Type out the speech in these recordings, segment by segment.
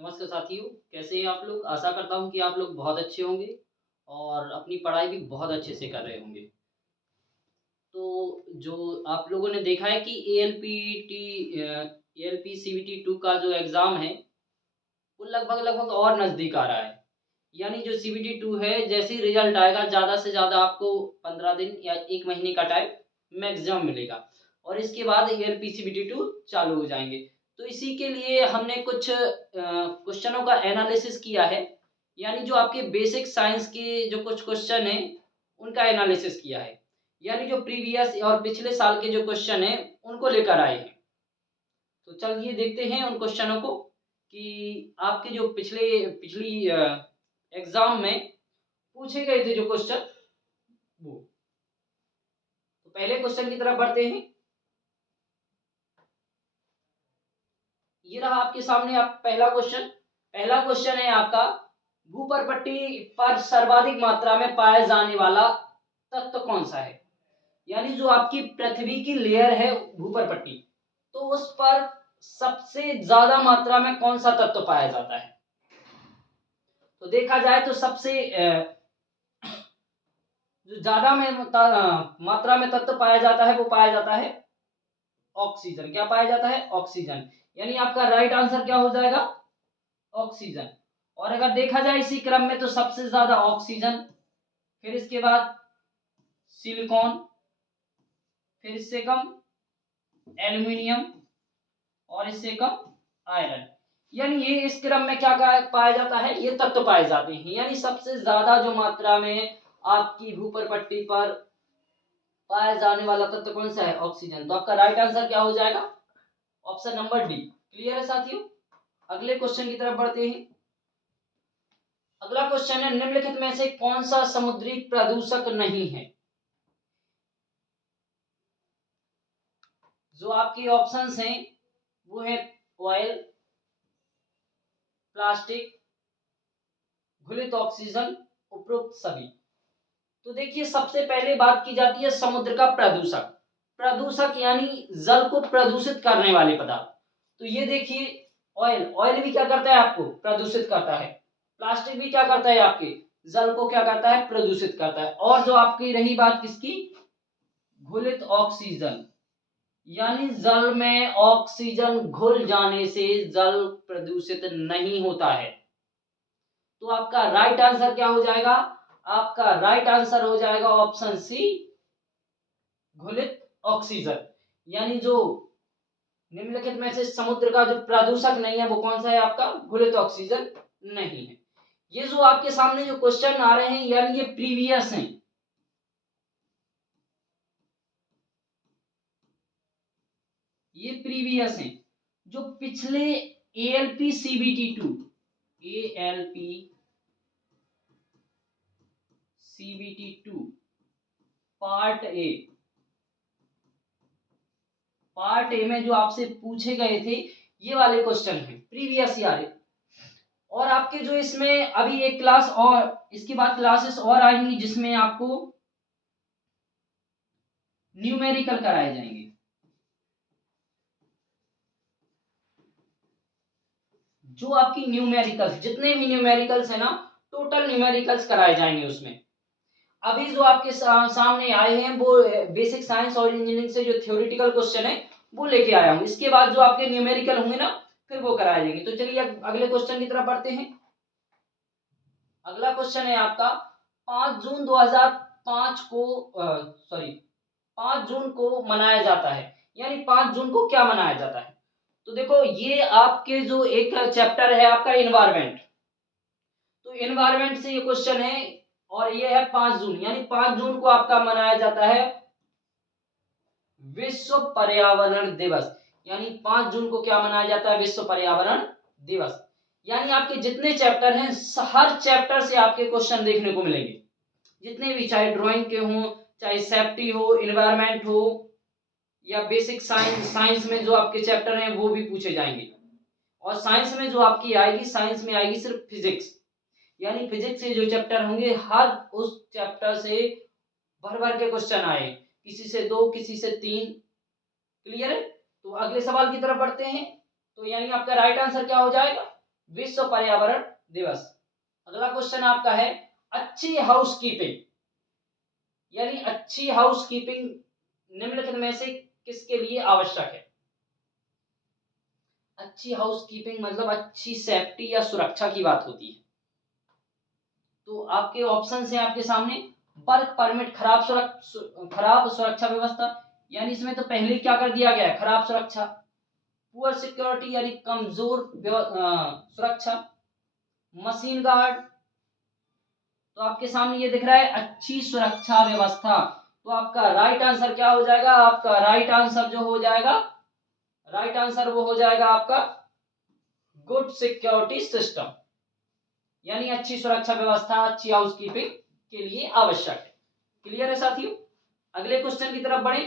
नमस्कार साथियों, कैसे हैं आप लोग? आशा करता हूँ कि आप लोग बहुत अच्छे होंगे और अपनी पढ़ाई भी बहुत अच्छे से कर रहे होंगे। तो जो आप लोगों ने देखा है कि एएलपी सीबीटी 2 का जो एग्ज़ाम है, वो लगभग-लगभग और नज़दीक आ रहा है। यानी जो सीबीटी 2 है, जैसे ही रिज़ल्ट आएगा, ज़्यादा से ज़्यादा आपको 15 दिन या 1 महीने का टाइम मैक्सिमम मिलेगा और इसके बाद एएलपी सीबीटी 2 चालू हो जाएँगे। तो इसी के लिए हमने कुछ क्वेश्चनों का एनालिसिस किया है, यानी जो आपके बेसिक साइंस के जो कुछ क्वेश्चन हैं, उनका एनालिसिस किया है। यानी जो प्रीवियस और पिछले साल के जो क्वेश्चन हैं, उनको लेकर आए हैं। तो चलिए देखते हैं उन क्वेश्चनों को कि आपके जो पिछली एग्ज़ाम में पूछे गए थे जो क्वेश्चन वो। तो पहले क्वेश्चन की तरफ बढ़ते हैं। ये रहा आपके सामने आप पहला क्वेश्चन है आपका भूपर्पट्टी पर सर्वाधिक मात्रा में पाया जाने वाला तत्व कौन सा है? यानी जो आपकी पृथ्वी की लेयर है भूपर्पट्टी, तो उस पर सबसे ज्यादा मात्रा में कौन सा तत्व पाया जाता है? तो देखा जाए तो सबसे जो ज्यादा मात्रा में तत्व पाया जाता है वो पाया जाता है ऑक्सीजन। क्या पाया जाता है? ऑक्सीजन। यानी आपका राइट आंसर क्या हो जाएगा? ऑक्सीजन। और अगर देखा जाए इसी क्रम में तो सबसे ज्यादा ऑक्सीजन, फिर इसके बाद सिलिकॉन, फिर इससे कम एल्यूमिनियम और इससे कम आयरन। यानी ये इस क्रम में क्या पाया जाता है? ये तत्व पाए जाते हैं। यानी सबसे ज्यादा जो मात्रा में आपकी भूपर्पट्टी पर पाया जाने वाला तत्व कौन सा है? ऑक्सीजन। तो आपका राइट आंसर क्या हो जाएगा? Option number D. क्लियर है साथियों? अगले क्वेश्चन की तरफ बढ़ते हैं। अगला क्वेश्चन है निम्नलिखित में से कौन सा समुद्री प्रदूषक नहीं है? जो आपके ऑप्शंस हैं वो है ऑयल, प्लास्टिक, घुलित ऑक्सीजन, उपरोक्त सभी। तो देखिए सबसे पहले बात की जाती है समुद्र का प्रदूषक। प्रदूषक यानी जल को प्रदूषित करने वाले पदार्थ। तो ये देखिए ऑयल भी क्या करता है? आपको प्रदूषित करता है। प्लास्टिक भी क्या करता है? आपके जल को क्या करता है? प्रदूषित करता है। और जो आपकी रही बात किसकी? घुलित ऑक्सीजन, यानी जल में ऑक्सीजन घुल जाने से जल प्रदूषित नहीं होता है। तो आपका राइट आंसर क्या हो जाएगा? आपका राइट आंसर हो जाएगा ऑप्शन सी, घुलित ऑक्सीजन। यानी जो निम्नलिखित में से समुद्र का जो प्रदूषक नहीं है वो कौन सा है? आपका घुलित ऑक्सीजन नहीं है। ये जो आपके सामने जो क्वेश्चन आ रहे हैं यानी ये प्रीवियस हैं। ये प्रीवियस हैं जो पिछले ALP CBT 2 ALP CBT 2 part A में जो आपसे पूछे गए थे ये वाले क्वेश्चन हैं, प्रीवियस ईयर। और आपके जो इसमें अभी एक क्लास और इसके बाद क्लासेस और आएंगी जिसमें आपको न्यूमेरिकल कराए जाएंगे। जो आपकी न्यूमेरिकल्स जितने भी न्यूमेरिकल्स है ना, टोटल न्यूमेरिकल्स कराए जाएंगे उसमें। अभी जो आपके सामने आए हैं वो बेसिक साइंस और इंजीनियरिंग से जो थ्योरेटिकल क्वेश्चन है वो लेके आया हूं। इसके बाद जो आपके न्यूमेरिकल होंगे ना फिर वो कराए जाएंगे। तो चलिए अगले क्वेश्चन की तरफ बढ़ते हैं। अगला क्वेश्चन है आपका 5 जून 2005 को 5 जून को मनाया जाता है। यानी 5 जून को क्या मनाया जाता है? तो देखो ये आपके जो एक चैप्टर है आपका इन्वायरमेंट, तो इन्वायरमेंट से ये क्वेश्चन है और ये है 5 जून। यानी 5 जून को आपका मनाया जाता है विश्व पर्यावरण दिवस। यानी 5 जून को क्या मनाया जाता है? विश्व पर्यावरण दिवस। यानी आपके जितने चैप्टर हैं हर चैप्टर से आपके क्वेश्चन देखने को मिलेंगे, जितने भी, चाहे ड्राइंग के हों, चाहे सेफ्टी हो, इन्वायरमेंट हो या बेसिक साइंस में जो आपके चैप्टर हैं वो भी पूछे जाएंगे। और साइंस में जो आपकी आएगी, साइंस में आएगी सिर्फ फिजिक्स। यानी फिजिक्स के जो चैप्टर होंगे हर उस चैप्टर से भर भर के क्वेश्चन आए, किसी से 2 किसी से 3। क्लियर है? तो अगले सवाल की तरफ बढ़ते हैं। तो यानी आपका राइट आंसर क्या हो जाएगा? विश्व पर्यावरण दिवस। अगला क्वेश्चन आपका है अच्छी हाउसकीपिंग, यानी अच्छी हाउसकीपिंग निम्नलिखित में से किसके लिए आवश्यक है? अच्छी हाउसकीपिंग मतलब अच्छी सेफ्टी या सुरक्षा की बात होती है। तो आपके ऑप्शन है आपके सामने, वर्क परमिट, खराब सुरक्षा व्यवस्था, यानी इसमें तो पहले क्या कर दिया गया है, खराब सुरक्षा। पुअर सिक्योरिटी यानी कमजोर सुरक्षा। मशीन गार्ड, तो आपके सामने ये दिख रहा है अच्छी सुरक्षा व्यवस्था। तो आपका राइट आंसर क्या हो जाएगा? आपका राइट आंसर जो हो जाएगा, राइट आंसर वो हो जाएगा आपका गुड सिक्योरिटी सिस्टम, यानी अच्छी सुरक्षा व्यवस्था अच्छी हाउसकीपिंग के लिए आवश्यक है। क्लियर है साथियों? अगले क्वेश्चन की तरफ बढ़े।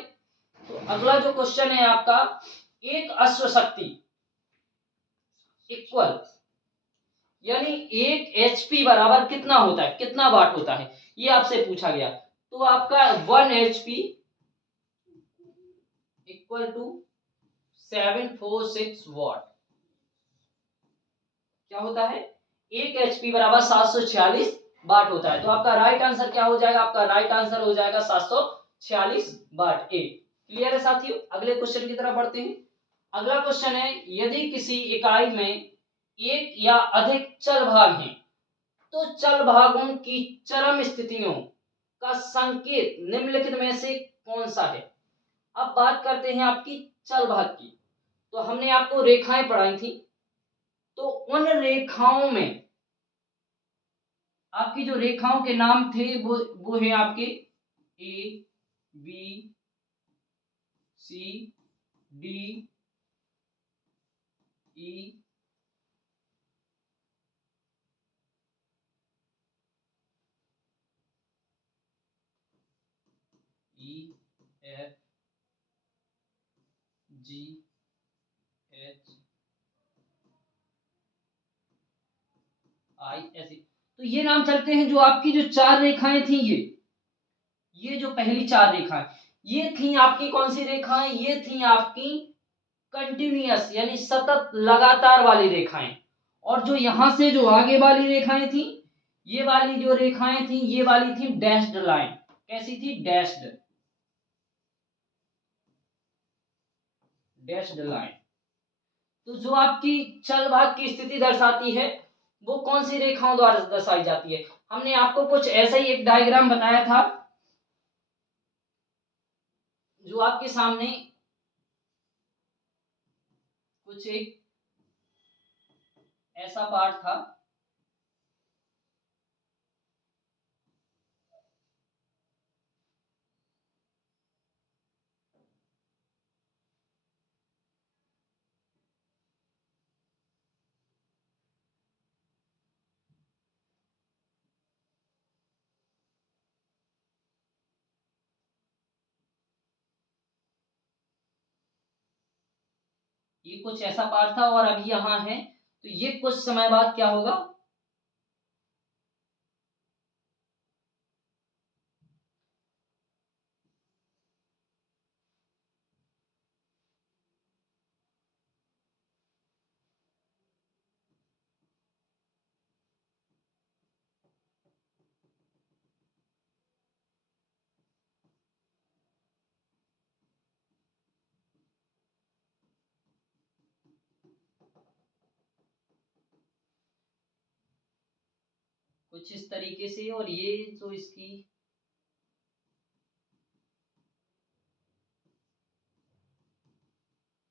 तो अगला जो क्वेश्चन है आपका, एक अश्व शक्ति इक्वल, यानी एक एचपी बराबर कितना होता है, कितना वाट होता है, ये आपसे पूछा गया। तो आपका 1 एचपी इक्वल टू 746 वाट क्या होता है? एक एचपी बराबर 746 वाट होता है। तो आपका राइट आंसर क्या हो जाएगा? आपका राइट आंसर हो जाएगा 746 वाट। ए क्लियर है साथियों? अगले क्वेश्चन की तरफ बढ़ते हैं। अगला क्वेश्चन है यदि किसी इकाई में एक या अधिक चल भाग हैं तो चल भागों की चरम स्थितियों का संकेत निम्नलिखित में से कौन सा है? अब बात करते हैं आपकी चल भाग की। तो हमने आपको रेखाएं पढ़ाई थी, तो उन रेखाओं में आपकी जो रेखाओं के नाम थे वो है आपके A B C D E E F G H I ऐसे। तो ये नाम चलते हैं जो आपकी जो चार रेखाएं थी, ये जो पहली चार रेखाएं, ये थी आपकी कौन सी रेखाएं? ये थी आपकी कंटिन्यूअस यानी सतत लगातार वाली रेखाएं। और जो यहां से जो आगे वाली रेखाएं थी, ये वाली जो रेखाएं थी ये वाली थी डैश्ड लाइन। कैसी थी? Dashed, dashed line. तो जो आपकी चल भाग की स्थिति दर्शाती है वो कौन सी रेखाओं द्वारा दर्शाई जाती है? हमने आपको कुछ ऐसा ही एक डायग्राम बताया था जो आपके सामने कुछ एक ऐसा पार्ट था। ये कुछ ऐसा पार्ट था और अभी यहाँ है, तो ये कुछ समय बाद क्या होगा? कुछ इस तरीके से, और ये जो इसकी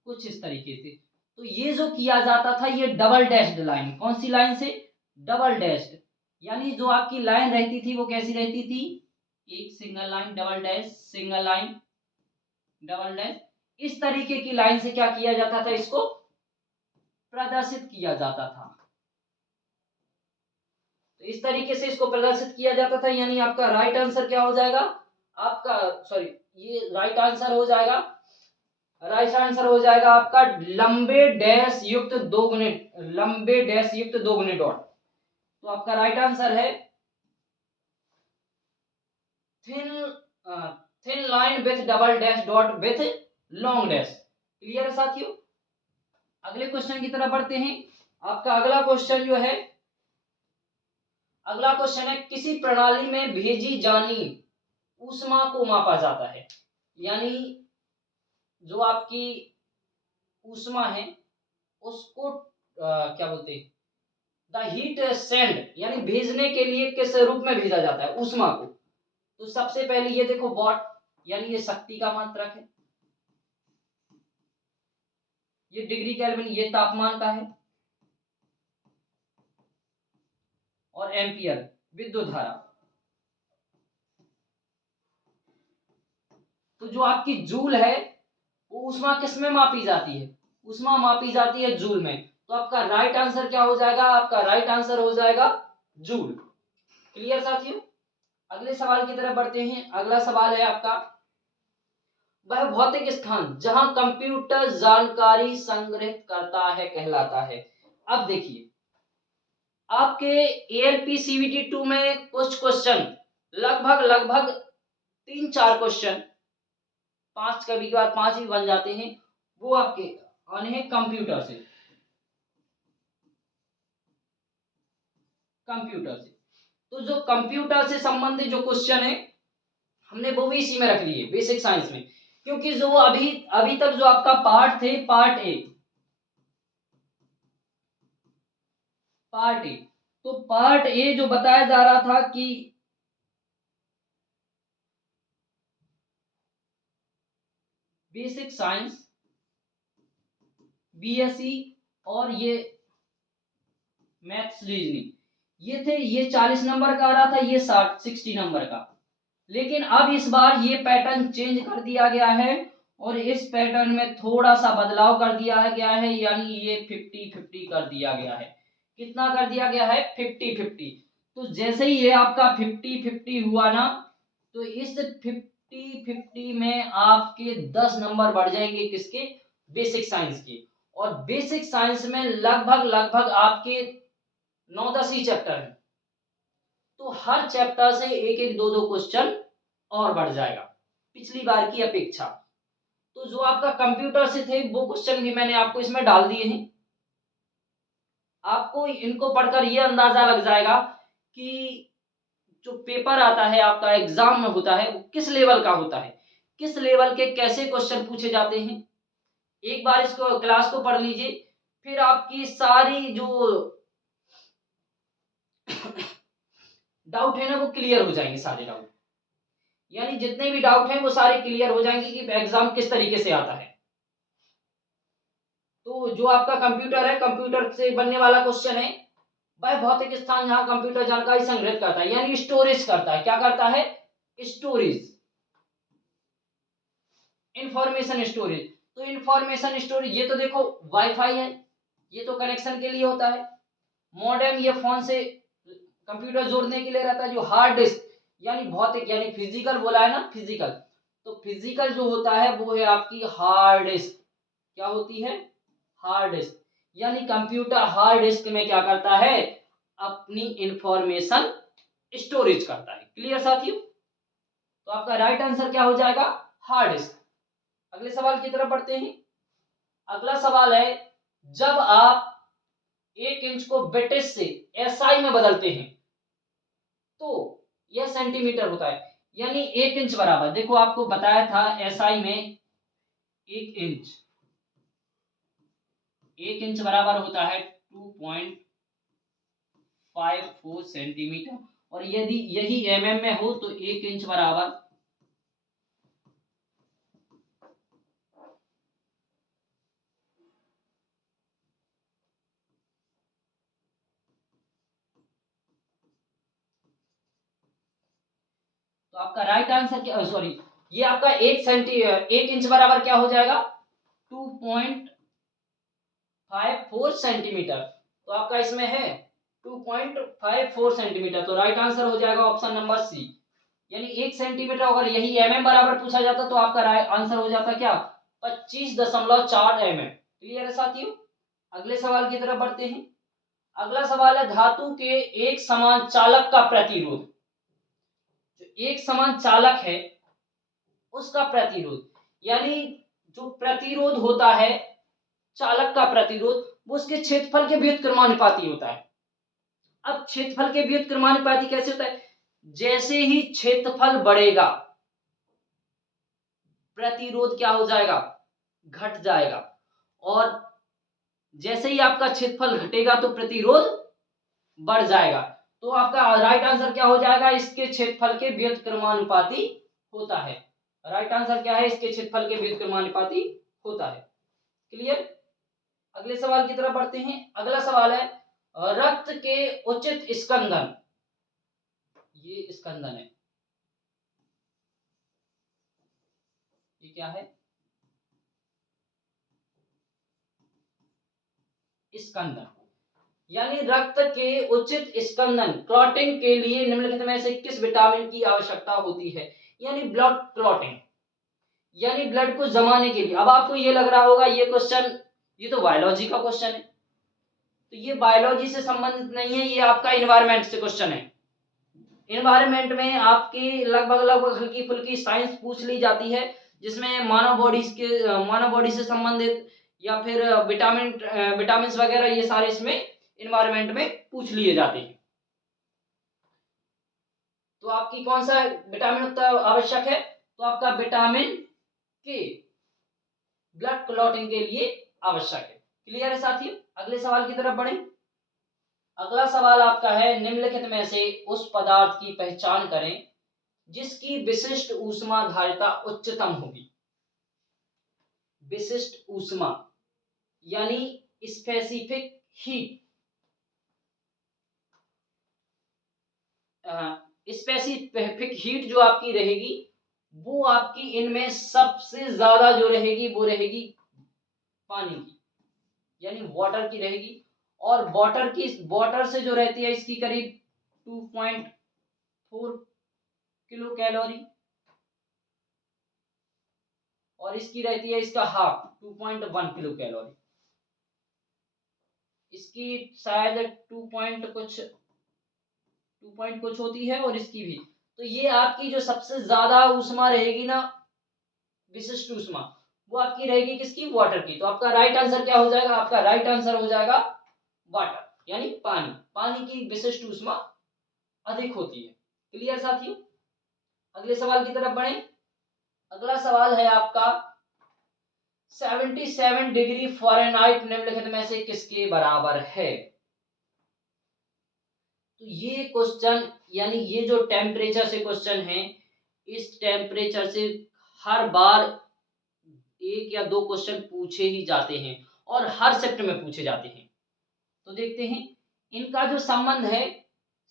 कुछ इस तरीके से। तो ये जो किया जाता था ये डबल डैश्ड लाइन, कौन सी लाइन से? डबल डैश्ड, यानी जो आपकी लाइन रहती थी वो कैसी रहती थी? एक single line, double dash, single line, double dash. इस तरीके की लाइन से क्या किया जाता था? इसको प्रदर्शित किया जाता था। तो इस तरीके से इसको प्रदर्शित किया जाता था, यानी आपका राइट आंसर क्या हो जाएगा? आपका सॉरी, ये राइट आंसर हो जाएगा, राइट आंसर हो जाएगा आपका लंबे डैश युक्त दोगुने, लंबे डैश युक्त दोगुने डॉट। तो आपका राइट आंसर है thin thin line with double dash dot with long dash. Clear है साथियों? अगले क्वेश्चन की तरफ बढ़ते हैं। आपका अगला क्वेश्चन जो है, अगला क्वेश्चन है किसी प्रणाली में भेजी जानी ऊष्मा को मापा जाता है। यानी जो आपकी ऊष्मा है उसको क्या बोलते हैं, द हीट सेंड, यानी भेजने के लिए किस रूप में भेजा जाता है ऊष्मा को। तो सबसे पहले ये देखो वॉट, यानी ये शक्ति का मात्रक है, ये डिग्री केल्विन ये तापमान का है, और एम्पियर विद्युत धारा। तो जो आपकी जूल है वो ऊष्मा किस में मापी जाती है, ऊष्मा मापी जाती है जूल में। तो आपका राइट आंसर क्या हो जाएगा, आपका राइट आंसर हो जाएगा जूल। क्लियर साथियों, अगले सवाल की तरफ बढ़ते हैं। अगला सवाल है आपका, वह भौतिक स्थान जहां कंप्यूटर जानकारी संग्रहित करता है कहलाता है। अब देखिए आपके एएलपी सीवीटी 2 में कुछ क्वेश्चन लगभग 3-4 क्वेश्चन, 5 कभी कभार 5 भी बन जाते हैं, वो आपके आने हैं कंप्यूटर से। तो जो कंप्यूटर से संबंधित जो क्वेश्चन है हमने वो भी इसी में रख लिए बेसिक साइंस में, क्योंकि जो अभी तक जो आपका पार्ट थे, पार्ट ए, तो पार्ट ए जो बताया जा रहा था कि बेसिक साइंस बीएससी और ये मैथ्स रीजनिंग, ये थे, ये 40 नंबर का आ रहा था, ये 60 नंबर का। लेकिन अब इस बार ये पैटर्न चेंज कर दिया गया है और इस पैटर्न में थोड़ा सा बदलाव कर दिया गया है, यानी ये 50-50 कर दिया गया है। कितना कर दिया गया है, 50-50। तो जैसे ही ये आपका 50-50 हुआ ना, तो इस 50-50 में आपके 10 नंबर बढ़ जाएंगे किसके, बेसिक साइंस के। और बेसिक साइंस में लगभग आपके 9-10 ही चैप्टर हैं, तो हर चैप्टर से एक एक दो दो क्वेश्चन और बढ़ जाएगा पिछली बार की अपेक्षा। तो जो आपका कंप्यूटर से थे वो क्वेश्चन भी मैंने आपको इसमें डाल दिए हैं। आपको इनको पढ़कर ये अंदाजा लग जाएगा कि जो पेपर आता है आपका एग्जाम में होता है वो किस लेवल का होता है, किस लेवल के कैसे क्वेश्चन पूछे जाते हैं। एक बार इसको क्लास को पढ़ लीजिए, फिर आपकी सारी जो डाउट है ना वो क्लियर हो जाएंगे, सारे डाउट, यानी जितने भी डाउट हैं वो सारे क्लियर हो जाएंगे कि एग्जाम किस तरीके से आता है। तो जो आपका कंप्यूटर है, कंप्यूटर से बनने वाला क्वेश्चन है, वह भौतिक स्थान जहां कंप्यूटर जानकारी संग्रहित करता है, यानी स्टोरेज करता है। क्या करता है, स्टोरेज, इंफॉर्मेशन स्टोरेज। तो इंफॉर्मेशन स्टोरेज, ये तो देखो वाईफाई है, ये तो कनेक्शन के लिए होता है। मॉडेम ये फोन से कंप्यूटर जोड़ने के लिए रहता है। जो हार्ड डिस्क यानी भौतिक, यानी फिजिकल बोला है ना, फिजिकल, तो फिजिकल जो होता है वो है आपकी हार्ड डिस्क। क्या होती है, हार्ड डिस्क। यानी कंप्यूटर हार्ड डिस्क में क्या करता है, अपनी इंफॉर्मेशन स्टोरेज करता है। क्लियर साथियों, तो आपका राइट आंसर क्या हो जाएगा, हार्ड डिस्क। अगले सवाल की तरफ बढ़ते हैं। अगला सवाल है, जब आप 1 इंच को ब्रिटिश से एसआई में बदलते हैं तो यह सेंटीमीटर होता है। यानी 1 इंच बराबर, देखो आपको बताया था एसआई में 1 इंच, 1 इंच बराबर होता है 2.54 सेंटीमीटर, और यदि यही एमएम में हो तो 1 इंच बराबर तो आपका राइट आंसर क्या, सॉरी, ये आपका 1 इंच बराबर क्या हो जाएगा, 2.54 सेंटीमीटर। तो आपका इसमें है 2.54 सेंटीमीटर, तो राइट आंसर हो जाएगा ऑप्शन नंबर सी। यानी 1 सेंटीमीटर, अगर यही एमएम बराबर पूछा जाता तो आपका राइट आंसर हो जाता क्या, 25.4 mm। क्लियर है साथियों, अगले सवाल की तरफ बढ़ते हैं। अगला सवाल है, धातु के एक समान चालक का प्रतिरोध, जो एक समान चालक है उसका प्रतिरोध, यानी जो प्रतिरोध होता है चालक का प्रतिरोध, वो उसके क्षेत्रफल के व्युत्क्रमानुपाती होता है। अब क्षेत्रफल के व्युत्क्रमानुपाती कैसे होता है? जैसे ही क्षेत्रफल बढ़ेगा प्रतिरोध क्या हो जाएगा? घट जाएगा। और जैसे ही आपका क्षेत्रफल घटेगा तो प्रतिरोध बढ़ जाएगा। तो आपका राइट आंसर क्या हो जाएगा? इसके क्षेत्रफल के व्युत्क्रमानुपाती होता है। राइट आंसर क्या है? इसके क्षेत्रफल के व्युत्क्रमानुपाती होता है। क्लियर? अगले सवाल की तरफ बढ़ते हैं। अगला सवाल है रक्त के उचित स्कंदन। ये स्कंदन है, ये क्या है? स्कंदन। यानी रक्त के उचित स्कंदन क्लॉटिंग के लिए निम्नलिखित में से किस विटामिन की आवश्यकता होती है? यानी ब्लड क्लॉटिंग, यानी ब्लड को जमाने के लिए। अब आपको ये लग रहा होगा ये क्वेश्चन, ये तो बायोलॉजी का क्वेश्चन है, तो ये बायोलॉजी से संबंधित नहीं है, ये आपका इन्वायरमेंट से क्वेश्चन है। इन्वायरमेंट में आपकी लगभग हल्की फुल्की साइंस पूछ ली जाती है, जिसमें मानव बॉडी से संबंधित या फिर विटामिन वगैरह ये सारे इसमें इन्वायरमेंट में पूछ लिए जाते हैं। तो आपकी कौन सा विटामिन आवश्यक है? तो आपका विटामिन के ब्लड क्लॉटिंग के लिए आवश्यक है। क्लियर है साथियों? अगले सवाल की तरफ बढ़ें। अगला सवाल आपका है निम्नलिखित में से उस पदार्थ की पहचान करें जिसकी विशिष्ट ऊष्मा धारिता उच्चतम होगी। विशिष्ट ऊष्मा यानी स्पेसिफिक हीट। स्पेसिफिक हीट जो आपकी रहेगी वो आपकी इनमें सबसे ज्यादा जो रहेगी वो रहेगी पानी की, यानी वाटर की रहेगी। और वाटर से जो रहती है इसकी करीब 2.4 किलो कैलोरी, और इसकी रहती है इसका हाफ 2.1 किलो कैलोरी। इसकी शायद 2 पॉइंट कुछ होती है और इसकी भी। तो ये आपकी जो सबसे ज्यादा ऊष्मा रहेगी ना, विशिष्ट ऊष्मा, वो आपकी रहेगी किसकी? वाटर की। तो आपका राइट आंसर क्या हो जाएगा? आपका राइट आंसर हो जाएगा वाटर, यानी पानी। पानी की विशिष्ट ऊष्मा अधिक होती है। क्लियर साथियों? अगले सवाल की तरफ बढ़ें। अगला सवाल है आपका 77 डिग्री फ़ारेनहाइट निम्नलिखित में से किसके बराबर है? तो ये क्वेश्चन, यानी ये जो टेम्परेचर से क्वेश्चन है, इस टेम्परेचर से हर बार एक या दो क्वेश्चन पूछे ही जाते हैं और हर शिफ्ट में पूछे जाते हैं। तो देखते हैं इनका जो संबंध है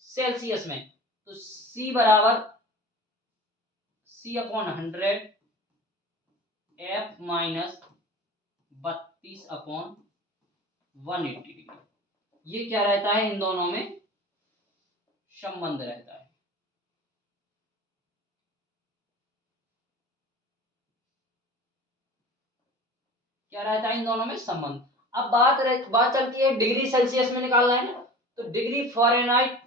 सेल्सियस में, तो C बराबर C/100 F माइनस 32/180 डिग्री। ये क्या रहता है? इन दोनों में संबंध रहता है। क्या रहता है? इन दोनों में संबंध। अब बात चलती है डिग्री सेल्सियस में निकालना है ना, तो डिग्री फ़ारेनहाइट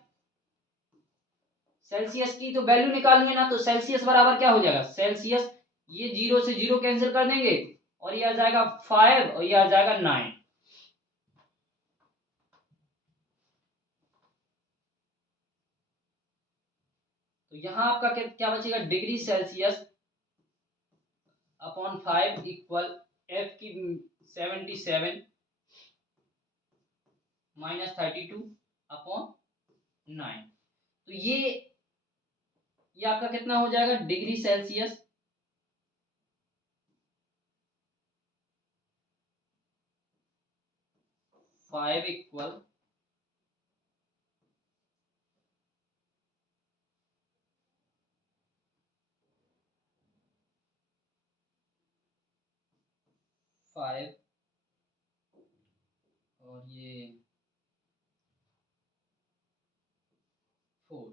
सेल्सियस की तो वैल्यू निकालनी है ना, तो सेल्सियस बराबर क्या हो जाएगा? सेल्सियस, ये 0 से 0 कैंसिल कर देंगे और ये आ जाएगा 5 और ये आ जाएगा 9। तो यहां आपका क्या बचेगा? Degree Celsius upon 5 equal F की 77 माइनस 32/9। तो ये आपका कितना हो जाएगा? डिग्री सेल्सियस 5 इक्वल 5 और ये 4।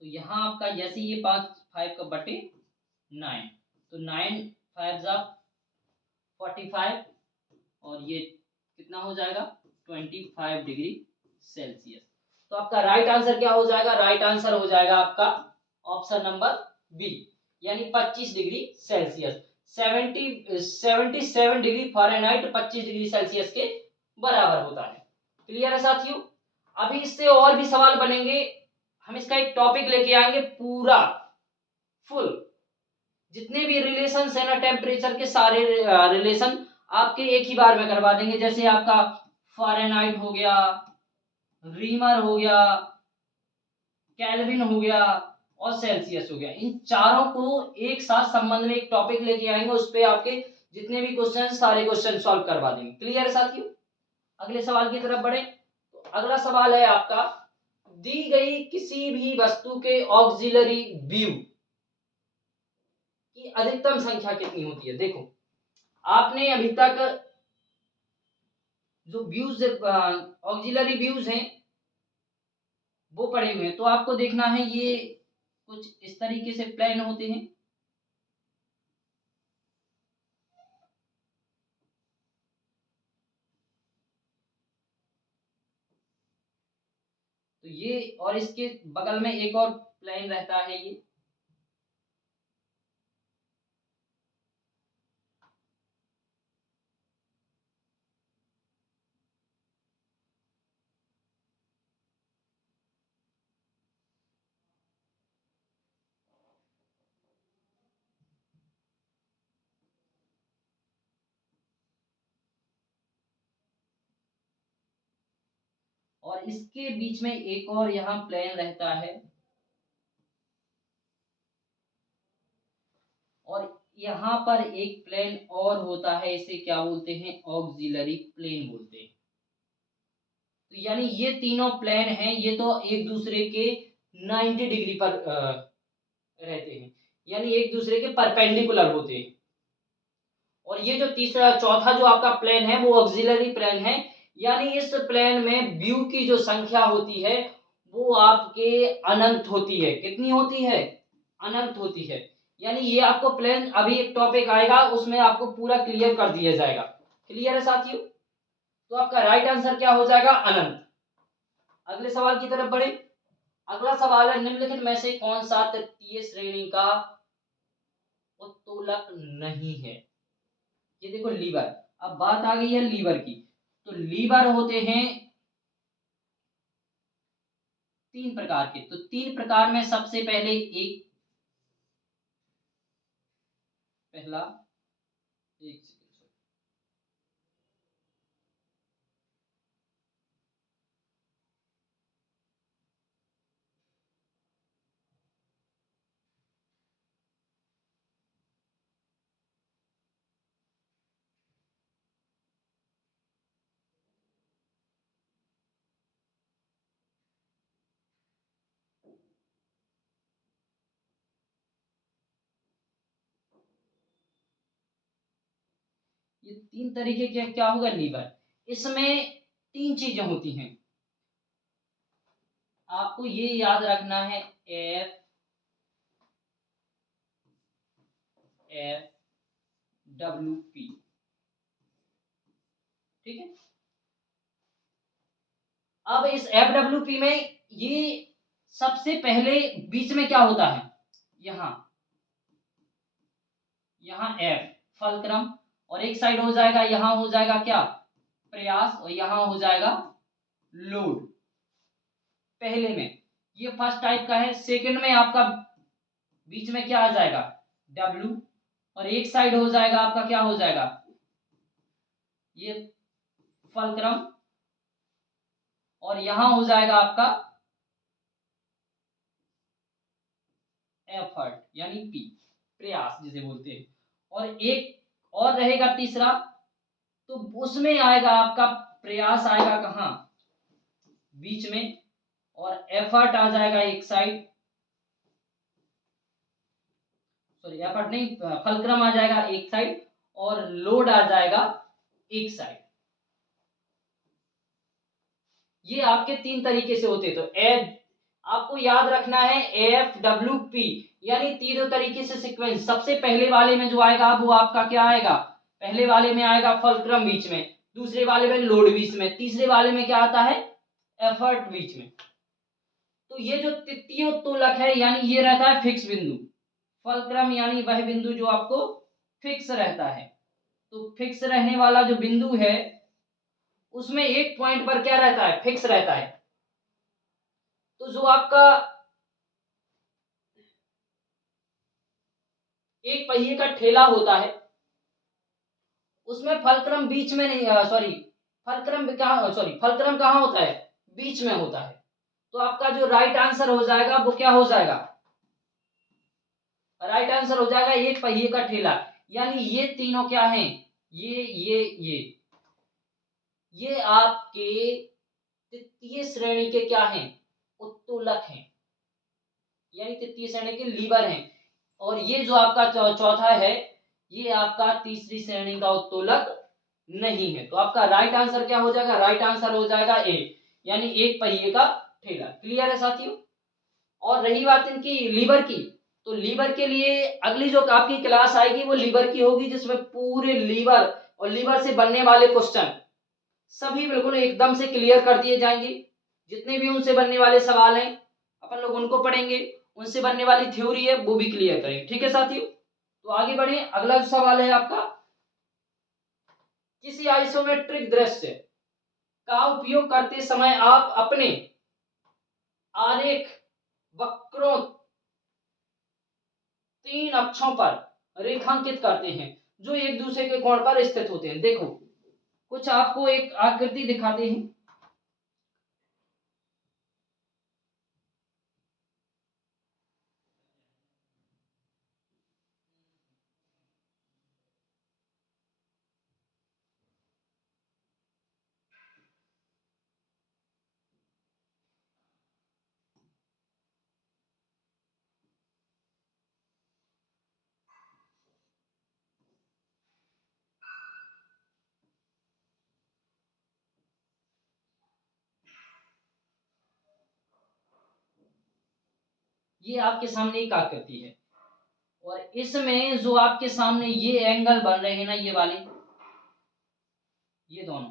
तो यहाँ आपका जैसे ये 5 का बटे 9, तो 9 5 जा 45 और ये कितना हो जाएगा? 25 डिग्री सेल्सियस। तो आपका राइट आंसर क्या हो जाएगा? राइट आंसर हो जाएगा आपका ऑप्शन नंबर बी, यानी 25 degree Celsius. 77 degree Fahrenheit 25 degree Celsius के बराबर होता है। क्लियर है साथियों? अभी इससे और भी सवाल बनेंगे, हम इसका एक टॉपिक लेके आएंगे पूरा फुल, जितने भी रिलेशन है ना टेम्परेचर के सारे रिलेशन आपके एक ही बार में करवा देंगे। जैसे आपका फ़ारेनहाइट हो गया, रीमर हो गया, केल्विन हो गया और सेल्सियस हो गया, इन चारों को एक साथ संबंध में एक टॉपिक लेके आएंगे, उस पे आपके जितने भी क्वेश्चन सारे क्वेश्चन सॉल्व करवा देंगे। क्लियर है साथियों? अगले सवाल की तरफ बढ़े तो अगला सवाल है आपका, दी गई किसी भी वस्तु के ऑक्सिलरी व्यू की अधिकतम संख्या कितनी होती है। देखो आपने अभी तक जो व्यूज ऑक्सिलरी व्यूज हैं वो पढ़े हुए हैं, तो आपको देखना है ये कुछ इस तरीके से प्लान होते हैं। तो ये और इसके बगल में एक और प्लेन रहता है ये, और इसके बीच में एक और यहाँ प्लेन रहता है, और यहाँ पर एक प्लेन और होता है, इसे क्या बोलते हैं, ऑक्सिलरी प्लेन बोलते हैं। तो यानी ये तीनों प्लेन हैं, ये तो एक दूसरे के 90 डिग्री पर रहते हैं, यानी एक दूसरे के परपेंडिकुलर होते हैं। और ये जो तीसरा चौथा जो आपका प्लेन है वो ऑक्सिलरी प्लेन है, यानी इस प्लेन में व्यू की जो संख्या होती है वो आपके अनंत होती है। कितनी होती है? अनंत होती है। यानी ये आपको प्लेन अभी एक टॉपिक आएगा उसमें आपको पूरा क्लियर कर दिया जाएगा। क्लियर है साथियों? तो आपका राइट आंसर क्या हो जाएगा? अनंत। अगले सवाल की तरफ बढ़े। अगला सवाल है, निम्नलिखित में से कौन सा तृतीय श्रेणी का उत्तोलक नहीं है। ये देखो लीवर, अब बात आ गई है लीवर की। तो लीवर होते हैं तीन प्रकार के, तो तीन प्रकार में सबसे पहले एक पहला एक सेकंड, ये तीन तरीके के क्या होगा लीवर। इसमें तीन चीजें होती हैं, आपको ये याद रखना है, एफ एफ डब्ल्यू पी। ठीक है, अब इस एफ डब्ल्यू पी में ये सबसे पहले बीच में क्या होता है, यहाँ यहाँ एफ फलक्रम, और एक साइड हो जाएगा, यहाँ हो जाएगा क्या, प्रयास, और यहाँ हो जाएगा लोड। पहले में ये फर्स्ट टाइप का है। सेकंड में आपका बीच में क्या आ जाएगा, डब्ल्यू, और एक साइड हो जाएगा आपका क्या हो जाएगा, ये फलक्रम, और यहां हो जाएगा आपका एफर्ट यानी पी, प्रयास जिसे बोलते हैं। और एक और रहेगा तीसरा, तो उसमें आएगा आपका प्रयास आएगा कहाँ, बीच में, और एफर्ट आ जाएगा एक साइड, सॉरी एफर्ट नहीं, फलक्रम आ जाएगा एक साइड, और लोड आ जाएगा एक साइड। ये आपके तीन तरीके से होते हैं। तो ए आपको याद रखना है एफ डब्ल्यू पी, यानी तीनों तरीके से सीक्वेंस। सबसे पहले वाले में जो आएगा वो आपका क्या आएगा, पहले वाले में आएगा फलक्रम बीच में, दूसरे वाले में लोड बीच में, तीसरे वाले में क्या आता है, एफर्ट बीच में। तो ये जो तृतीय उत्तोलक है यानी ये रहता है फिक्स बिंदु, फलक्रम यानी वह बिंदु जो आपको फिक्स रहता है। तो फिक्स रहने वाला जो बिंदु है उसमें एक पॉइंट पर क्या रहता है, फिक्स रहता है। तो जो आपका एक पहिए का ठेला होता है उसमें फलक्रम बीच में नहीं, सॉरी फलक्रम कहाँ होता है, बीच में होता है। तो आपका जो राइट आंसर हो जाएगा वो क्या हो जाएगा, राइट आंसर हो जाएगा एक पहिए का ठेला। यानी ये तीनों क्या हैं, ये आपके तृतीय श्रेणी के क्या हैं, उत्तोलक हैं, यानी तृतीय श्रेणी के लीवर हैं। और ये जो आपका चौथा है ये आपका तीसरी श्रेणी का उत्तोलक नहीं है। तो आपका राइट आंसर क्या हो जाएगा, राइट आंसर हो जाएगा ए, यानी एक पहिए का ठेला। क्लियर है साथियों। और रही बात इनकी लीवर की, तो लीवर के लिए अगली जो आपकी क्लास आएगी वो लीवर की होगी, जिसमें पूरे लीवर और लीवर से बनने वाले क्वेश्चन सभी बिल्कुल एकदम से क्लियर कर दिए जाएंगे। जितने भी उनसे बनने वाले सवाल हैं अपन लोग उनको पढ़ेंगे, उनसे बनने वाली थ्योरी है वो भी क्लियर करेंगे। ठीक है साथियों, तो आगे बढ़े। अगला जो सवाल है आपका, किसी आइसोमेट्रिक दृश्य का उपयोग करते समय आप अपने आरेख वक्रों 3 अक्षों पर रेखांकित करते हैं जो एक दूसरे के कोण पर स्थित होते हैं। देखो कुछ आपको एक आकृति दिखाते हैं। ये आपके सामने एक आकृति है और इसमें जो आपके सामने ये एंगल बन रहे हैं ना, ये वाले, ये दोनों,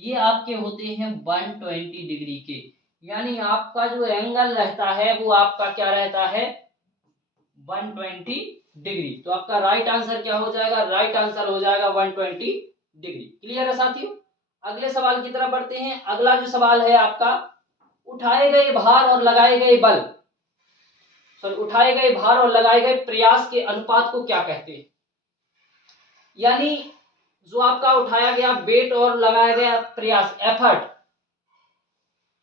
ये आपके होते हैं 120 डिग्री के। यानी आपका जो एंगल रहता है वो आपका क्या रहता है, 120 डिग्री। तो आपका राइट आंसर क्या हो जाएगा, राइट आंसर हो जाएगा 120 डिग्री। क्लियर है साथियों। अगले सवाल की तरफ बढ़ते हैं। अगला जो सवाल है आपका, उठाए गए भार और लगाए गए बल, सॉरी उठाए गए भार और लगाए गए प्रयास के अनुपात को क्या कहते हैं। यानी जो आपका उठाया गया वेट और लगाया गया प्रयास, एफर्ट,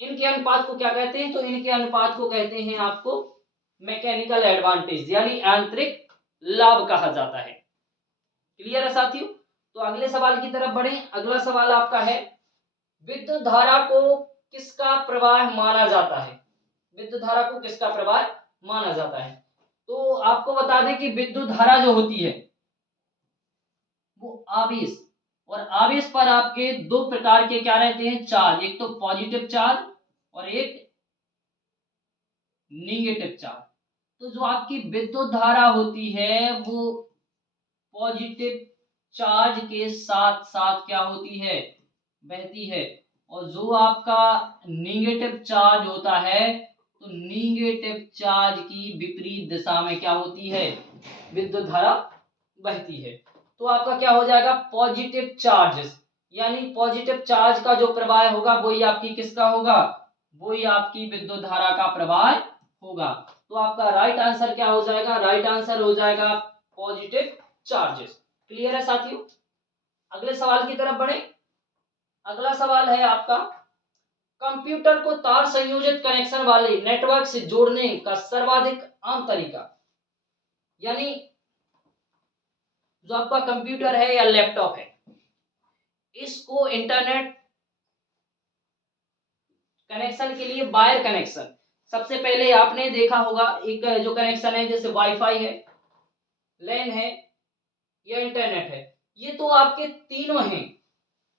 इनके अनुपात को क्या कहते हैं, तो इनके अनुपात को कहते हैं आपको मैकेनिकल एडवांटेज, यानी यांत्रिक लाभ कहा जाता है। क्लियर है साथियों। तो अगले सवाल की तरफ बढ़े। अगला सवाल आपका है, विद्युत धारा को किसका प्रवाह माना जाता है, विद्युत धारा को किसका प्रवाह माना जाता है। तो आपको बता दें कि विद्युत धारा जो होती है वो आवेश, और आवेश पर आपके दो प्रकार के क्या रहते हैं, चार्ज, एक तो पॉजिटिव चार्ज और एक निगेटिव चार्ज। तो जो आपकी विद्युत धारा होती है वो पॉजिटिव चार्ज के साथ साथ क्या होती है, बहती है। और जो आपका निगेटिव चार्ज होता है तो निगेटिव चार्ज की विपरीत दिशा में क्या होती है, विद्युत धारा बहती है। तो आपका क्या हो जाएगा, पॉजिटिव चार्जेस, यानी पॉजिटिव चार्ज का जो प्रवाह होगा वही आपकी किसका होगा, वही आपकी विद्युत धारा का प्रवाह होगा। तो आपका राइट आंसर क्या हो जाएगा, राइट आंसर हो जाएगा पॉजिटिव चार्जेस। क्लियर है साथियों। अगले सवाल की तरफ बढ़े। अगला सवाल है आपका, कंप्यूटर को तार संयोजित कनेक्शन वाले नेटवर्क से जोड़ने का सर्वाधिक आम तरीका, यानी जो आपका कंप्यूटर है या लैपटॉप है इसको इंटरनेट कनेक्शन के लिए वायर कनेक्शन, सबसे पहले आपने देखा होगा एक जो कनेक्शन है जैसे वाईफाई है, लैन है या इंटरनेट है, ये तो आपके तीनों हैं,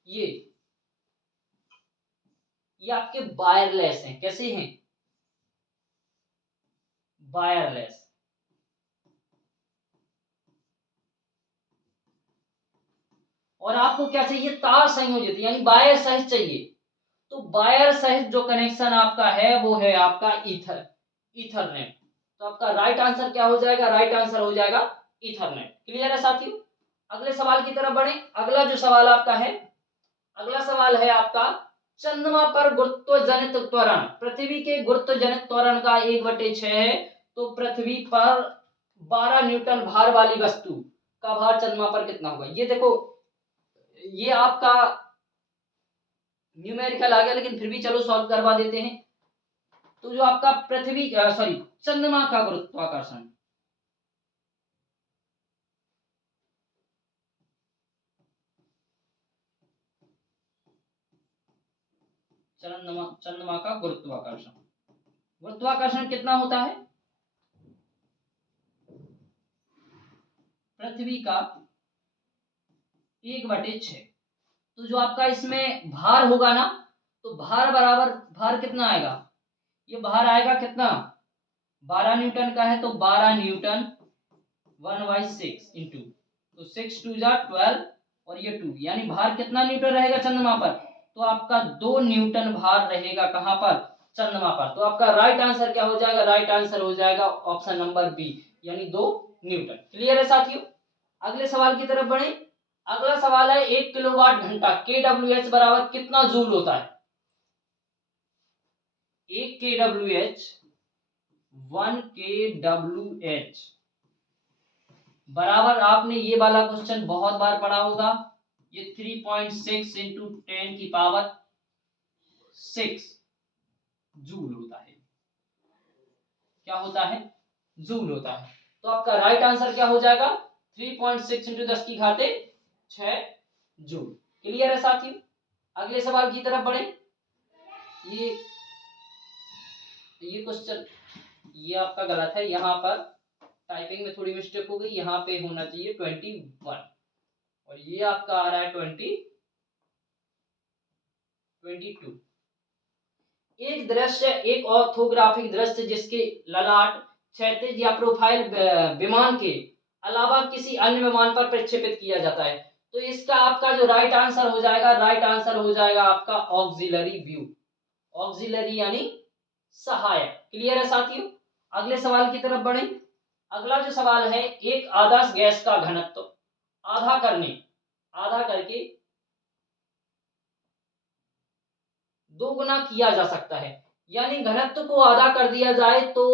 ये आपके वायरलेस हैं। कैसे हैं, वायरलेस। और आपको क्या चाहिए, तार संयोजित, यानी वायर सहित चाहिए। तो वायर सहित जो कनेक्शन आपका है वो है आपका ईथरनेट। तो आपका राइट आंसर क्या हो जाएगा, राइट आंसर हो जाएगा ईथरनेट। क्लियर है साथियों। अगले सवाल की तरफ बढ़े। अगला जो सवाल आपका है, अगला सवाल है आपका, चंद्रमा पर गुरुत्व जनित त्वरण, पृथ्वी के गुरुत्व जनित त्वरण का 1/6 है, तो पृथ्वी पर 12 न्यूटन भार वाली वस्तु का भार चंद्रमा पर कितना होगा। ये देखो, ये आपका न्यूमेरिकल आ गया, लेकिन फिर भी चलो सॉल्व करवा देते हैं। तो जो आपका पृथ्वी सॉरी चंद्रमा का गुरुत्वाकर्षण, चंद्रमा का गुरुत्वाकर्षण, गुरुत्वाकर्षण कितना होता है, पृथ्वी का 1/6। तो जो आपका इसमें भार होगा ना, तो भार बराबर, भार कितना आएगा, ये भार आएगा कितना, 12 न्यूटन का है, तो 12 न्यूटन 1/6 इंटू, तो 6 2 जा 12 और ये 2, यानी भार कितना न्यूटन रहेगा चंद्रमा पर, तो आपका 2 न्यूटन भार रहेगा कहां पर, चंद्रमा पर। तो आपका राइट आंसर क्या हो जाएगा, राइट आंसर हो जाएगा ऑप्शन नंबर बी, यानी 2 न्यूटन। क्लियर है साथियों। अगले सवाल की तरफ बढ़े। अगला सवाल है 1 किलोवाट घंटा KWH बराबर कितना जूल होता है। 1 KWH 1 KWH बराबर, आपने ये वाला क्वेश्चन बहुत बार पढ़ा होगा, ये 3.6 इंटू 10 की पावर 6 जूल होता है। क्या होता है, जूल होता है। तो आपका राइट आंसर क्या हो जाएगा, 3.6 इंटू 10 की घाते 6 जूल। क्लियर है साथियों। अगले सवाल की तरफ बढ़े। ये क्वेश्चन ये आपका गलत है, यहाँ पर टाइपिंग में थोड़ी मिस्टेक हो गई, यहाँ पे होना चाहिए 21 और ये आपका आ रहा है 22। एक दृश्य, एक ऑर्थोग्राफिक दृश्य जिसके ललाट, क्षैतिज या प्रोफाइल विमान के अलावा किसी अन्य विमान पर प्रक्षेपित किया जाता है, तो इसका आपका जो राइट आंसर हो जाएगा, राइट आंसर हो जाएगा आपका ऑक्सिलरी व्यू, ऑक्सिलरी यानी सहायक। क्लियर है साथियों। अगले सवाल की तरफ बढ़े। अगला जो सवाल है, एक आदर्श गैस का घनत्व आधा करके 2 गुना किया जा सकता है, यानी घनत्व को आधा कर दिया जाए तो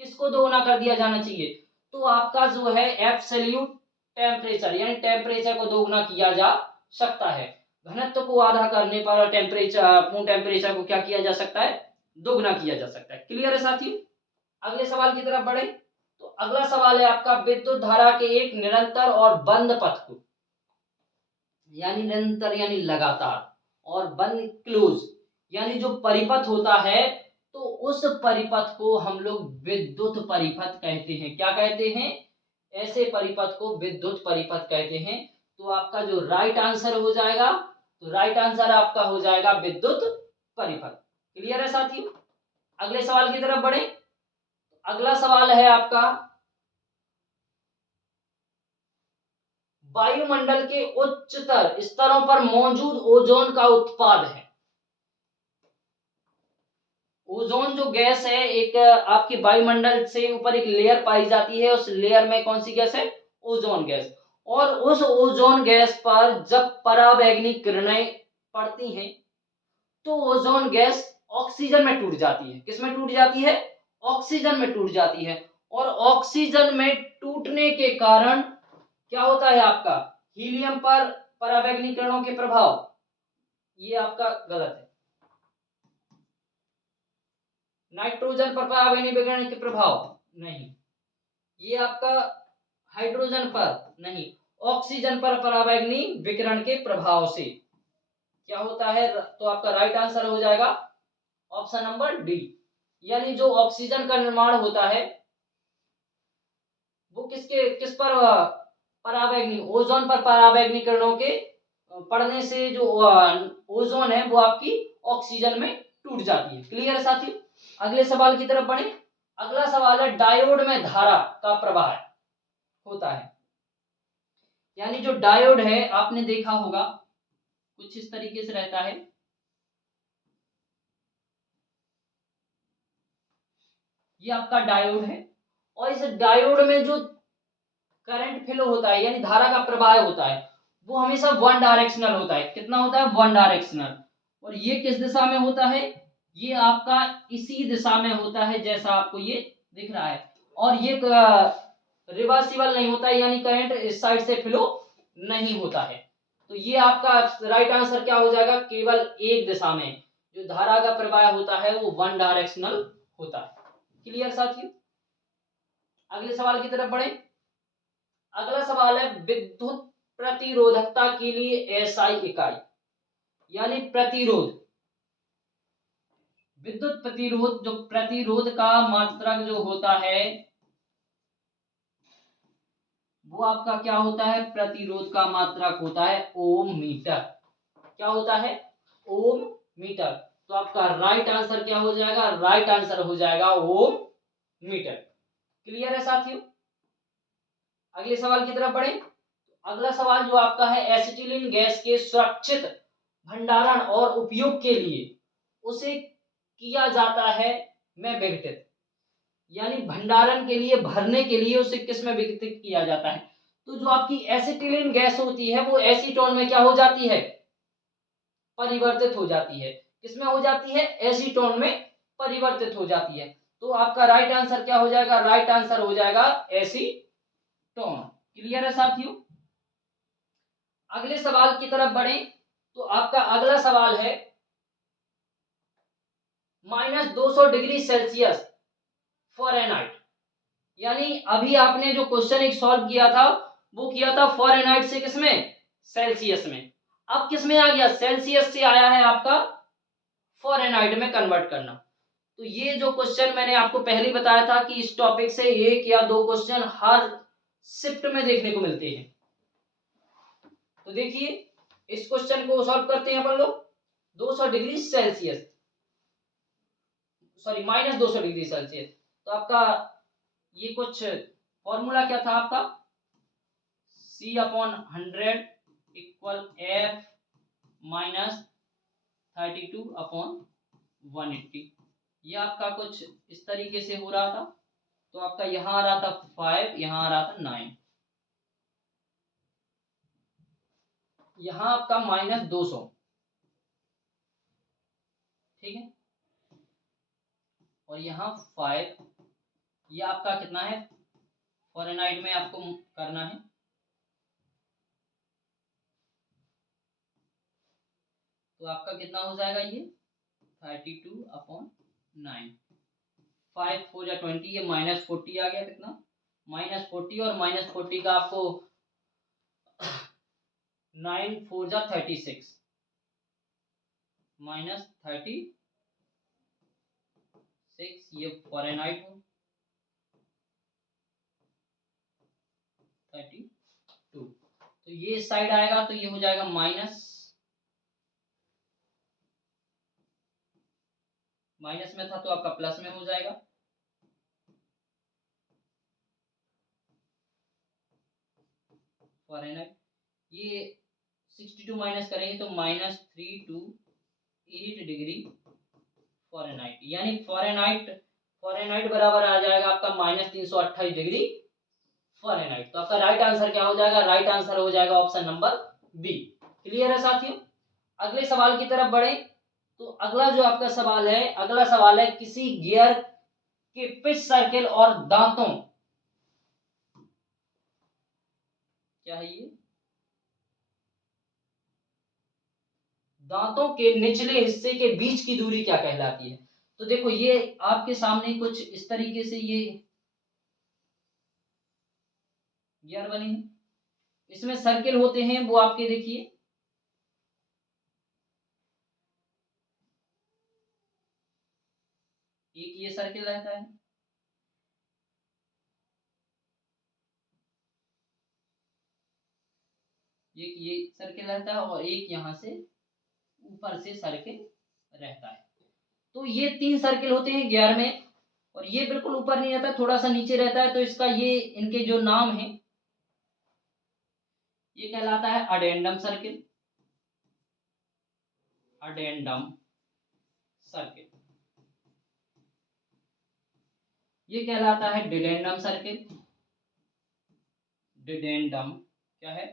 किसको 2 गुना कर दिया जाना चाहिए, तो आपका जो है एब्सोल्यूट टेम्परेचर, यानी टेम्परेचर को 2 गुना किया जा सकता है। घनत्व को आधा करने पर टेम्परेचर को क्या किया जा सकता है, 2 गुना किया जा सकता है। क्लियर है साथियों। अगले सवाल की तरफ बढ़े। तो अगला सवाल है आपका, विद्युत धारा के एक निरंतर और बंद पथ को, यानी निरंतर यानी लगातार, और बंद क्लोज यानी जो परिपथ होता है, तो उस परिपथ को हम लोग विद्युत परिपथ कहते हैं। क्या कहते हैं, ऐसे परिपथ को विद्युत परिपथ कहते हैं। तो आपका जो राइट आंसर हो जाएगा, तो राइट आंसर आपका हो जाएगा विद्युत परिपथ। क्लियर है साथियों। अगले सवाल की तरफ बढ़े। अगला सवाल है आपका, वायुमंडल के उच्चतर स्तरों पर मौजूद ओजोन का उत्पाद है। ओजोन जो गैस है, एक आपकी वायुमंडल से ऊपर एक लेयर पाई जाती है, उस लेयर में कौन सी गैस है, ओजोन गैस। और उस ओजोन गैस पर जब पराबैंगनी किरणें पड़ती हैं, तो ओजोन गैस ऑक्सीजन में टूट जाती है। किस में टूट जाती है, ऑक्सीजन में टूट जाती है। और ऑक्सीजन में टूटने के कारण क्या होता है आपका, हीलियम पर पराबैंगनी किरणों के प्रभाव, ये आपका गलत है। नाइट्रोजन पर पराबैंगनी विकिरण के प्रभाव नहीं, ये आपका हाइड्रोजन पर नहीं, ऑक्सीजन पर पराबैंगनी विकिरण के प्रभाव से क्या होता है, तो आपका राइट आंसर हो जाएगा ऑप्शन नंबर डी, यानी जो ऑक्सीजन का निर्माण होता है वो किस पर, पराबैंगनी, ओजोन पर पराबैंगनी किरणों के पड़ने से जो ओजोन है वो आपकी ऑक्सीजन में टूट जाती है। क्लियर है साथियों। अगले सवाल की तरफ बढ़े। अगला सवाल है, डायोड में धारा का प्रवाह होता है, यानी जो डायोड है आपने देखा होगा कुछ इस तरीके से रहता है। ये आपका डायोड है, और इस डायोड में जो करंट फ्लो होता है, यानी धारा का प्रवाह होता है, वो हमेशा वन डायरेक्शनल होता है। कितना होता है? One directional. और ये किस दिशा में होता है? ये आपका इसी दिशा में होता है जैसा आपको ये दिख रहा है। और ये रिवर्सिबल नहीं होता है, यानी करंट इस साइड से फ्लो नहीं होता है। तो ये आपका राइट आंसर क्या हो जाएगा? केवल एक दिशा में जो धारा का प्रवाह होता है वो वन डायरेक्शनल होता है। क्लियर साथियों? अगले सवाल की तरफ बढ़े। अगला सवाल है विद्युत प्रतिरोधकता के लिए एसआई इकाई, यानी प्रतिरोध। विद्युत प्रतिरोध, जो प्रतिरोध का मात्रक जो होता है वो आपका क्या होता है? प्रतिरोध का मात्रक होता है ओम मीटर। क्या होता है? ओम मीटर। तो आपका राइट आंसर क्या हो जाएगा? राइट आंसर हो जाएगा ओम मीटर। क्लियर है साथियों? अगले सवाल की तरफ बढ़े। अगला सवाल जो आपका है, एसिटिलीन गैस के सुरक्षित भंडारण और उपयोग के लिए उसे किया जाता है में विघटित, यानी भंडारण के लिए, भरने के लिए उसे किस में विघटित किया जाता है? तो जो आपकी एसिटिलीन गैस होती है वो एसीटोन में क्या हो जाती है? परिवर्तित हो जाती है। किसमें हो जाती है? एसीटोन में परिवर्तित हो जाती है। तो आपका राइट आंसर क्या हो जाएगा? राइट आंसर हो जाएगा एसीटोन। क्लियर है साथियों? अगले सवाल की तरफ बढ़े तो आपका अगला सवाल है -200 डिग्री सेल्सियस फ़ारेनहाइट, यानी अभी आपने जो क्वेश्चन एक सॉल्व किया था वो किया था फ़ारेनहाइट से, किसमें? सेल्सियस में। अब किसमें आ गया? सेल्सियस से आया है आपका फ़ारेनहाइट में कन्वर्ट करना। तो ये जो क्वेश्चन मैंने आपको पहले ही बताया था कि इस टॉपिक से एक या दो क्वेश्चन हर शिफ्ट में देखने को मिलते हैं। तो देखिए इस क्वेश्चन को सॉल्व करते हैं अपन लोग। 200 degree Celsius, sorry -200 degree Celsius. तो आपका ये कुछ फॉर्मूला क्या था आपका? C/100 equal F -32/180। ये आपका कुछ इस तरीके से हो रहा था। तो आपका यहाँ आ रहा था 5, यहाँ आ रहा था 9, यहाँ आपका -200। ठीक है, और यहाँ 5, ये आपका कितना है? फ़ारेनहाइट में आपको करना है। तो आपका कितना हो जाएगा? ये 32/9, 5 4 या 20, ये -40 आ गया। कितना? -40, और -40 का आपको 9 4 जा 36, -36, ये फ़ारेनहाइट हो 32। तो ये साइड आएगा तो ये हो जाएगा माइनस में था तो आपका प्लस में हो जाएगा। फ़ारेनहाइट, ये 62 माइनस करेंगे तो -328 डिग्री फ़ारेनहाइट, यानी फ़ारेनहाइट बराबर आ जाएगा आपका -328 डिग्री फ़ारेनहाइट। तो आपका राइट आंसर क्या हो जाएगा? राइट आंसर हो जाएगा ऑप्शन नंबर बी। क्लियर है साथियों? अगले सवाल की तरफ बढ़े तो अगला जो आपका सवाल है, अगला सवाल है किसी गियर के पिच सर्किल और दांतों, क्या है ये? दांतों के निचले हिस्से के बीच की दूरी क्या कहलाती है? तो देखो ये आपके सामने कुछ इस तरीके से ये गियर बने हैं, इसमें सर्किल होते हैं, वो आपके देखिए एक ये सर्किल रहता है, एक ये सर्किल रहता है, और एक यहाँ से ऊपर से सर्किल रहता है। तो ये 3 सर्किल होते हैं गियर में, और ये बिल्कुल ऊपर नहीं रहता, थोड़ा सा नीचे रहता है। तो इसका ये इनके जो नाम है, ये कहलाता है अडेंडम सर्किल, अडेंडम सर्किल। ये कहलाता है डिडेंडम सर्किल, डिडेंडम क्या है?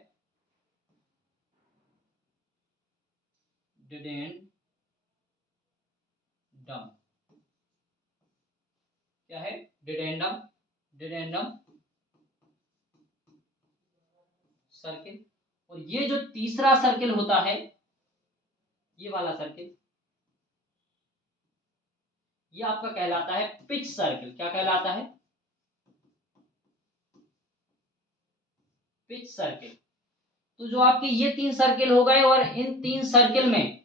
डिडेंडम। क्या है? डिडेंडम, डिडेंडम सर्किल। और ये जो तीसरा सर्किल होता है, ये वाला सर्किल, ये आपका कहलाता है पिच सर्किल। क्या कहलाता है? Pitch circle. तो जो आपके ये 3 सर्किल हो गए, और इन 3 सर्किल में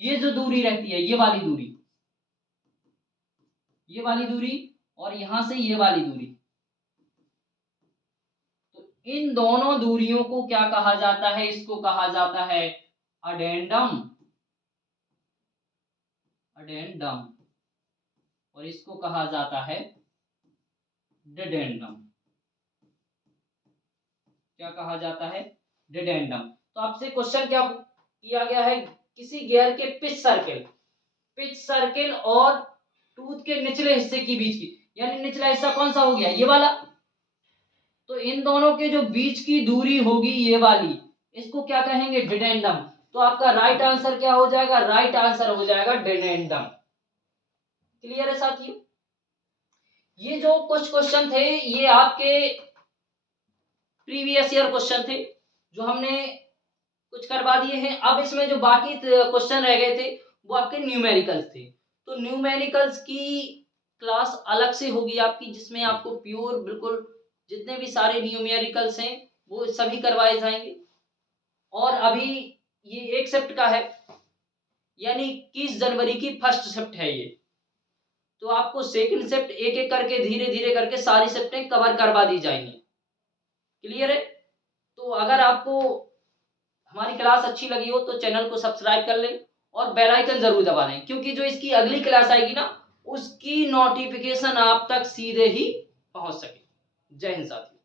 ये जो दूरी रहती है, ये वाली दूरी, ये वाली दूरी, और यहां से ये वाली दूरी, तो इन दोनों दूरियों को क्या कहा जाता है? इसको कहा जाता है अडेंडम, अडेंडम। और इसको कहा जाता है डिडेंडम। क्या कहा जाता है? डिडेंडम। तो आपसे क्वेश्चन क्या किया गया है? किसी गियर के पिच सर्किल और टूथ के निचले हिस्से की बीच की, यानी निचला हिस्सा कौन सा हो गया? ये वाला। तो इन दोनों के जो बीच की दूरी होगी, ये वाली, इसको क्या कहेंगे? डिडेंडम। तो आपका राइट आंसर क्या हो जाएगा? राइट आंसर हो जाएगा डिडेंडम। क्लियर है साथियों? ये जो कुछ क्वेश्चन थे, ये आपके प्रीवियस ईयर क्वेश्चन थे, जो हमने कुछ करवा दिए हैं। अब इसमें जो बाकी क्वेश्चन रह गए थे, वो आपके न्यूमेरिकल्स थे। तो न्यूमेरिकल्स की क्लास अलग से होगी आपकी, जिसमें आपको प्योर बिल्कुल जितने भी सारे न्यूमेरिकल्स हैं वो सभी करवाए जाएंगे। और अभी ये एक शिफ्ट का है, यानी 21 जनवरी की फर्स्ट शिफ्ट है ये। तो आपको सेकंड शिफ्ट एक एक करके धीरे धीरे करके सारी शिफ्टें कवर करवा दी जाएंगी। क्लियर है? तो अगर आपको हमारी क्लास अच्छी लगी हो तो चैनल को सब्सक्राइब कर लें और बेल आइकन जरूर दबा दें, क्योंकि जो इसकी अगली क्लास आएगी ना, उसकी नोटिफिकेशन आप तक सीधे ही पहुंच सके। जय हिंद साथियों।